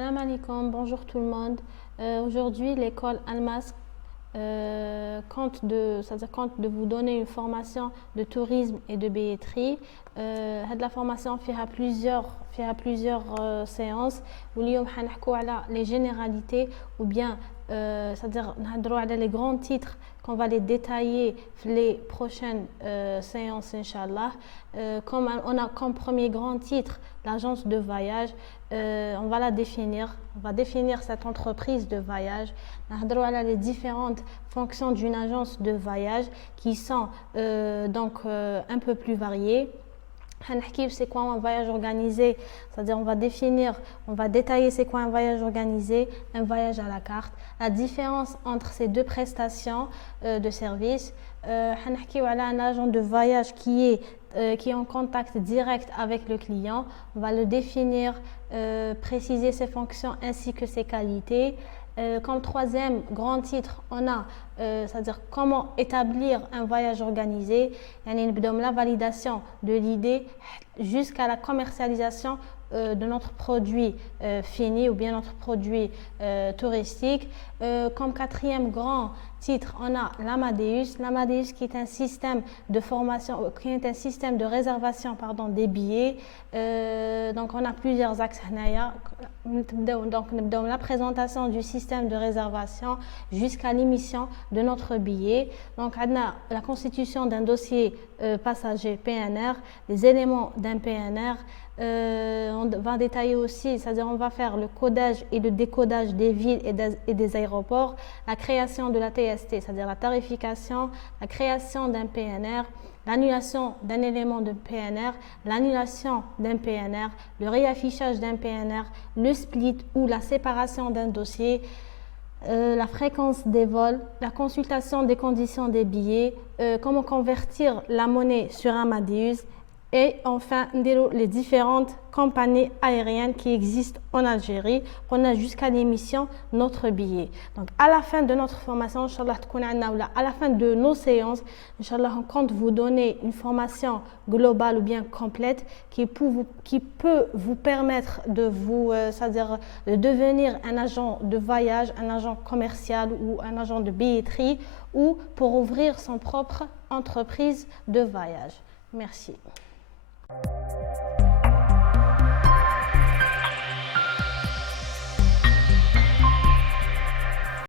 Salam alaikum, bonjour tout le monde. Aujourd'hui, l'école Almas compte de vous donner une formation de tourisme et de billetterie. La formation fera plusieurs séances. واليوم حنحكوا على les généralités ou bien c'est-à-dire نهضروا على les grands titres qu'on va les détailler les prochaines séances Inch'Allah. Comme on a comme premier grand titre l'agence de voyage, on va la définir. On va définir cette entreprise de voyage. نهضروا على les différentes fonctions d'une agence de voyage qui sont un peu plus variées. C'est quoi un voyage organisé, c'est-à-dire on va détailler c'est quoi un voyage organisé, un voyage à la carte, la différence entre ces deux prestations de services. Un agent de voyage qui est en contact direct avec le client, on va le définir, préciser ses fonctions ainsi que ses qualités. Comme troisième grand titre, on a c'est-à-dire comment établir un voyage organisé, la validation de l'idée jusqu'à la commercialisation de notre produit fini ou bien notre produit touristique. Comme quatrième grand titre, on a l'Amadeus qui est un système de formation, qui est un système de réservation des billets. Donc on a plusieurs axes. Donc la présentation du système de réservation jusqu'à l'émission de notre billet. Donc on a la constitution d'un dossier passager PNR, les éléments d'un PNR. On va détailler aussi, c'est-à-dire on va faire le codage et le décodage des villes et des aéroports, la création de la TST, c'est-à-dire la tarification, la création d'un PNR, l'annulation d'un élément de PNR, l'annulation d'un PNR, le réaffichage d'un PNR, le split ou la séparation d'un dossier, la fréquence des vols, la consultation des conditions des billets, comment convertir la monnaie sur Amadeus. Et enfin, les différentes compagnies aériennes qui existent en Algérie. On a jusqu'à l'émission notre billet. Donc, à la fin de notre formation, Inch'Allah, à la fin de nos séances, Inch'Allah, on compte vous donner une formation globale ou bien complète qui peut vous permettre c'est-à-dire de devenir un agent de voyage, un agent commercial ou un agent de billetterie ou pour ouvrir son propre entreprise de voyage. Merci.